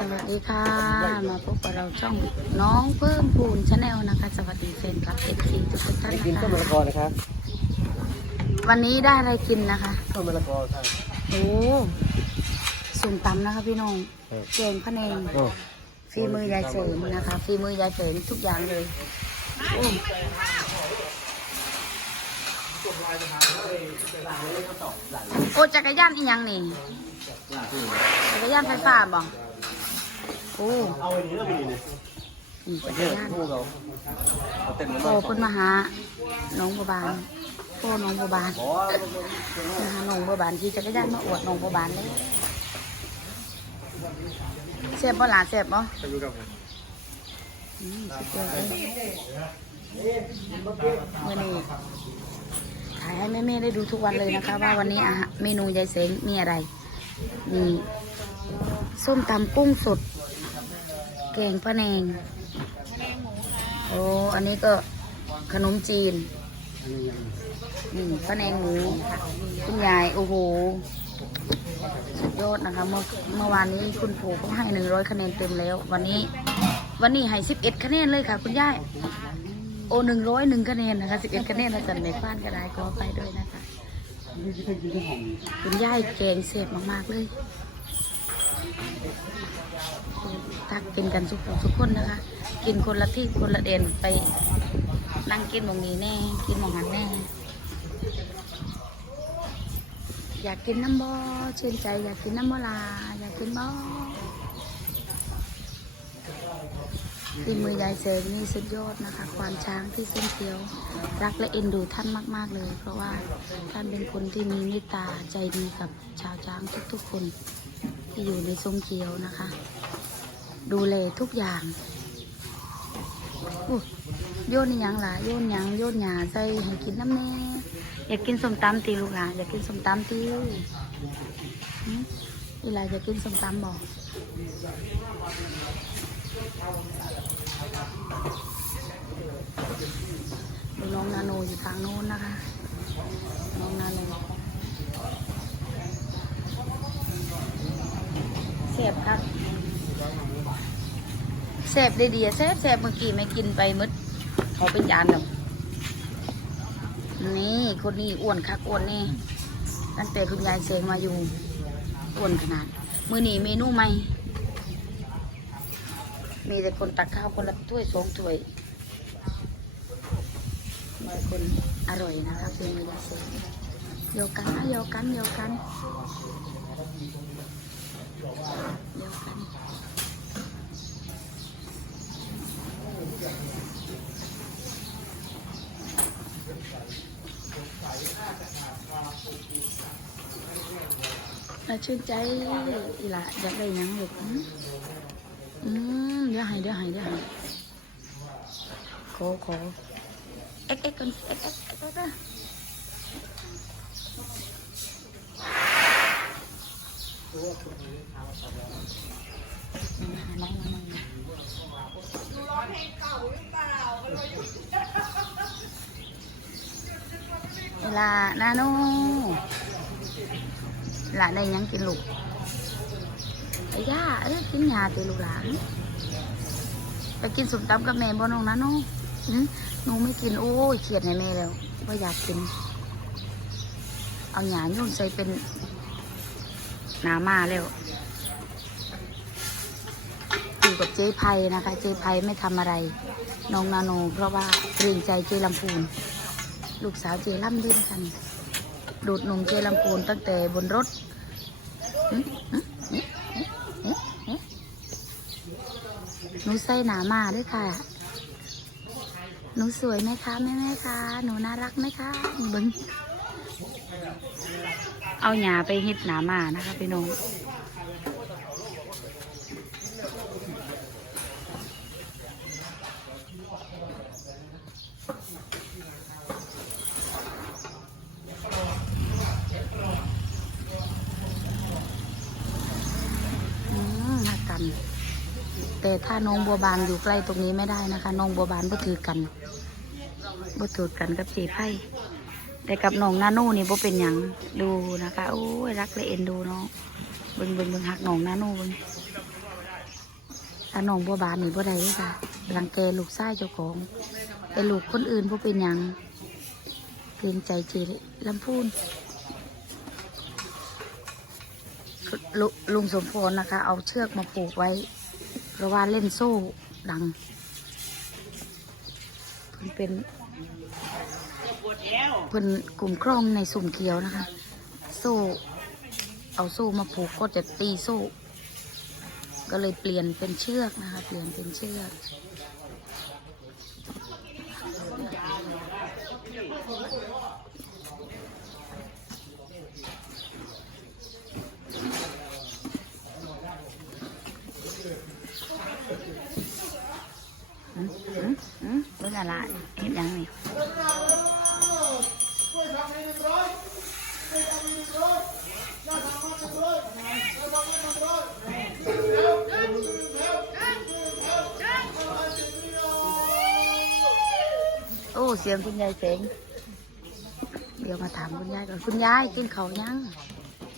สวัสดีค่ะ มาพบกับเราช่องน้องเพิ่มพูนชาแนลนะคะ สวัสดีแฟนคลับเอฟซีทุกท่านไปกินนะต้นมะละคะกอนะครับ วันนี้ได้อะไรกินนะคะต้นมะละกอใช่โอ้สุ่มตำนะคะพี่น้องครับแกงพะแนงโอ้ฝีมือยายเสริมนะคะฝีมือยายเสริมทุกอย่างเลย โอ้โอ้จักรยานอีหยังนี่ จักรยานไฟฟ้าบ่โอ้เอาอันนี้แล้วไปดิเนี่ยนี่จักรเนี่ยยานพวกเราเอาเต็มเลยโอ้เพิ่นมาหาน้องบัวบานโอ้น้องบัวบานอ๋อมาหาน้องบัวบานที่จักรยานมาอวดน้องบัวบานเลยแซ่บบ่หลาแซ่บบ่ไปดูกับอืมสุดยอดเลยมื่อนี้ ถ่ายให้แม่ๆได้ดูทุกวันเลยนะคะ ว่าวันนี้อาหารเมนูยายเสงมีอะไร มีส้มตำกุ้งสด แกงพะแนงโอ้อันนี้ก็ขนมจีนนี่พะแนงหมูคุณยายโอ้โหสุดยอดนะคะ เมื่อเมื่อวานนี้คุณปู่ก็ให้หนึ่งร้อยคะแนนเต็มแล้ว วันนี้ วันนี้ให้สิบเอ็ดคะแนนเลยค่ะ คุณยาย โอหนึ่งร้อยหนึ่งคะแนนนะคะสิบเอ็ดคะแนนแล้วจันในบ้านก็ได้ขอไปด้วยนะคะคุณย่ายแกงเสพมากๆเลยตักกินกันทุกคนทุกคนนะคะ กินคนละที่คนละเด่นไปนั่งกินหมองนี้แน่ กินหมองหันแน่ อยากกินน้ำบอชื่นใจ อยากกินน้ำบอลา อยากกินบอ ฝีมือยายเสงนี่สุดยอดนะคะ ควานช้างที่เส้นเทียว รักและเอ็นดูท่านมาก ๆเลย เพราะว่าท่านเป็นคนที่มีเมตตาใจดีกับชาวช้างทุกๆคน ที่อยู่ในทรงเขียวนะคะ ดูแลทุกอย่างยโยนยังล่ะโยนยังโยนหยาใส่ให้กินน้ำแน่อยากกินส้มตำตีลูกหลานอยากกินส้มตำตีอีหลาอยากกินส้มตำบอก ดูน้องนาโนอยู่ทางโน้นนะคะ น้องนาโนเสียบครับแซบได้ดีแซบแซบเมื่อกี้ไม่กินไปหมดเขาเป็นจานดอกนี่คนนี้อ้วนคักอ้วนนี่ตั้งแต่คุณยายเซงมาอยู่อ้วนขนาด มือนี้เมนูใหม่ มีแต่คนตักข้าวคนละถ้วยสองถ้วยมีคนอร่อยนะคะเป็นมือยายเซงโยกกันนะโยกกันโยกกันโยกกันน่าชื่นใจอีหละอยากได้ยังลูกอือ ยวให้เดี๋ยวให้เดี๋ยวให้ขอขอเอ็กเอ็กกันเอ็กเอ็กเอ็กเอ็กเอ็กน้องน้องน้องเวลานาโนหลานได้หยังกินลูกไอ้ย่าเอ้ยกินยาตีลูกหลาน ไปกินสุมตำกับแม่บ่น้องนะน้องหืมหนูไม่กินโอ้ยเขียดให้แม่แล้วว่าอยากกิน เอาหยาโยนใส่เป็นหนามาแล้วอยู่กับเจ๊ไพนะคะ เจ๊ไพไม่ทำอะไร น้องนาโน เพราะว่าเกรงใจเจ๊ลำพูน ลูกสาวเจ๊ล่ำด้วยกันดูดนมเจลำพูนตั้งแต่บนรถหึหึหึหึหึ หนูใส่หนามาด้วยค่ะ หนูสวยไหมคะแม่แม่คะ หนูน่ารักไหมคะบึงเอาหยาไปเฮ็ดหนามานะคะพี่น้อง อืมหักกัน แต่ถ้าน้องบัวบานอยู่ใกล้ตรงนี้ไม่ได้นะคะ น้องบัวบานบ่ถือกันบ่ถือกันกับเจไพ่แต่กับน้องนาโน่นี่บ่เป็นหยังดูนะคะ โอ้ยรักและเอ็นดูเนาะเบิ่งเบิ่งเบิ่งหักหนองนาโนเบิ่งถ้าหนองบัวบานนี่บ่ได้เลยค่ะรังแกลูกชายเจ้าของแต่ลูกคนอื่นบ่เป็นหยังเกรงใจเจลำพูนลุลุงสมพรนะคะ เอาเชือกมาผูกไว้ เพราะว่าเล่นโซ่ดังเพิ่นเป็นเพิ่นกลุ่มครองในสุ่มเขียวนะคะ โซ่ เอาโซ่มาผูกก็จะตีโซ่ ก็เลยเปลี่ยนเป็นเชือกนะคะ เปลี่ยนเป็นเชือก อืมอืม อืมเบิ่งอะไรเห็นยังนี่โอ้เสียงคุณยายเสงเดี๋ยวมาถามคุณยายก่อนคุณยายกินเขาวยัง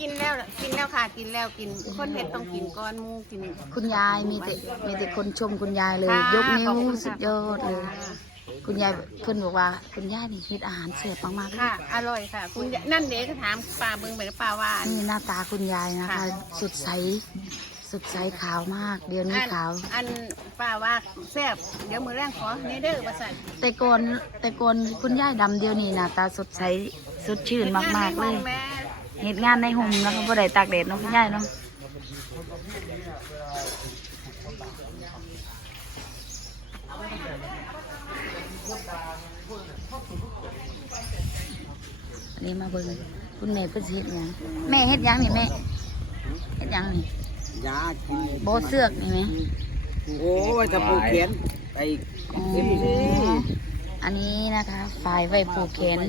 กินแล้วกินแล้วค่ะกินแล้วกิน คนเห็ดต้องกินก้อนหมูกินคุณยายมีแต่มีแต่คนชมคุณยายเลย ค่ะยกนิ้ขอบวคุณค่ะสุดยอดเลยคุณยายเพื่อนบอกว่าคุณยายนี่คิดอาหารเสียบมากๆเลยค่ะ อร่อยค่ะ คุณยายนั่นเด็กก็ถามปลาเบิงไปหรือปลาว่าอันนี่หน้าตาคุณยายนะคะ ค่ะสุดใสสุดใสขาวมาก เดี๋ยวนี้ขาว อันปลาว่าแซ่บเดี๋ยวมือแรงขอในเด้อว่าสั่นแต่ก่อนแต่ก่อนคุณยายดำเดียวนี้หน้าตาสดใสสดชื่นมากๆเลย แม่ เหตุงานในห่มนะคะบ่ได้ตากแดดเนาะคุณยายเนาะอันนี้มาเบิ่งคุณแม่เพิ่นสิเฮ็ดหยังแม่เฮ็ดหยังนี่แม่เฮ็ดหยังนี่ยากินโบเสือกนี่ไหมโอ้ยจะปลูกเขียนไปอ๋อเอ็มซีอันนี้นะคะฝ่ายไว้ผูกแขน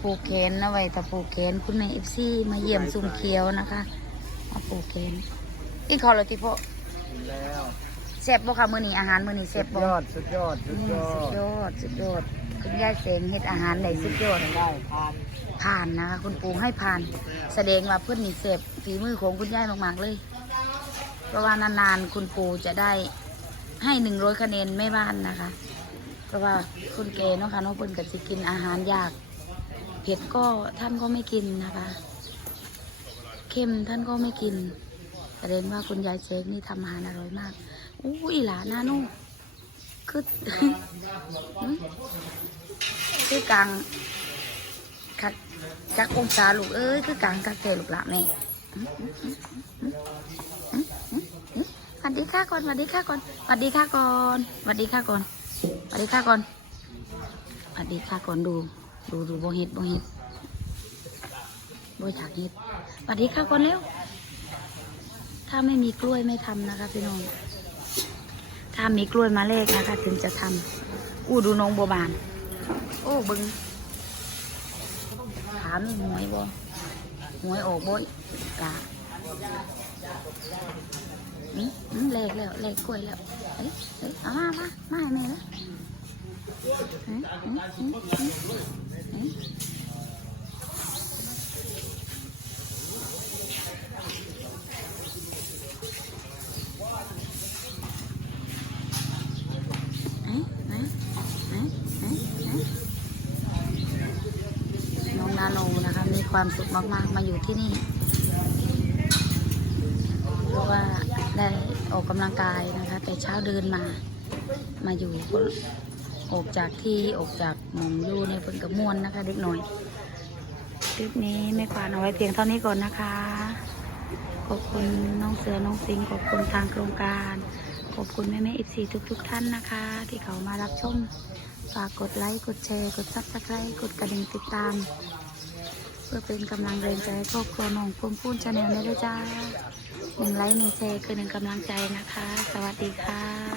ผูกแขนนะไว้แต่ผูกแขนคุณแม่เอฟซีมาเยี่ยมซุ่มเขียวนะคะมาผูกแขนกินข้าวเลยที่พ่อแล้วแซ่บบ่ค่ะมื้อนี้อาหารมื้อนี้แซ่บบ่ยอดสุดยอดสุอืดมยอสุดดยอดสุดยอดคุณยายเสงเฮ็ดอาหารได้สุดยอดได้ทานผ่านนะคะคุณปู่ให้ผ่าน แสดงว่าเพื่อนนี่เสพฝีมือของคุณยายมากๆเลย เพราะว่านานๆคุณปู่จะได้ให้หนึ่งร้อยคะแนนแม่บ้านนะคะ เพราะว่าคุณเกเนาะค่ะเน้องเพิ่นก็จะกินอาหารยาก เผ็ดก็ท่านก็ไม่กินนะคะ เค็มท่านก็ไม่กิน แสดงว่าคุณยายเสกนี่ทำอาหารอร่อยมาก อู้อีหลาหน้านุ่คือคือกลางคักจักองศาลูกเอ้ยคือกลางคักเทลูกละแม่สวัสดีค่ะก่อนสวัสดีค่ะก่อนสวัสดีค่ะก่อนสวัสดีค่ะก่อนสวัสดีค่ะก่อนสวัสดีค่ะก่อนดู ดูดูบ่เฮ็ดบ่เฮ็ดบ่อยากเฮ็ดสวัสดีค่ะก่อนเร็วถ้าไม่มีกล้วยไม่ทำนะคะพี่น้องถ้ามีกล้วยมาแลกนะคะ ถึงจะทำอู้ดูน้องบัวบาน โอ้บึงถามหวยบ่หวยออกบ่กะอืมอืมแลกแล้วแลกกล้วยแล้วเอ้ยเอ้ยเอามามามาให้แม่นะอืมอืมอืมอืมอืมเอ้ยเอ้ยเอ้ยเอ้ยเอ้ย น้องนาโนนะ ความสุขมากๆ มาอยู่ที่นี่ เพราะว่าได้ออกกำลังกายนะคะ แต่เช้าเดินมา มาอยู่ออกจากที่ออกจากหมองยู่ในเพิ่นกับมวนนะคะ เด็กหน่อย คลิปนี้แม่ควานเอาไว้เพียงเท่านี้ก่อนนะคะ ขอบคุณน้องเสือน้องสิงขอบคุณทางโครงการ ขอบคุณแม่แม่เอฟซีทุก ๆ ท่านนะคะ ที่เขามารับชมฝากกดไลค์ กดแชร์ กดซับสไครต์กดกระดิ่งติดตาม เพื่อเป็นกำลังแรงใจให้ครอบครัวน้องพุ่มพูนชาแนลนี้ด้วยจ้าหนึ่งไลค์หนึ่งแชร์คือหนึ่งกำลังใจนะคะ สวัสดีค่ะ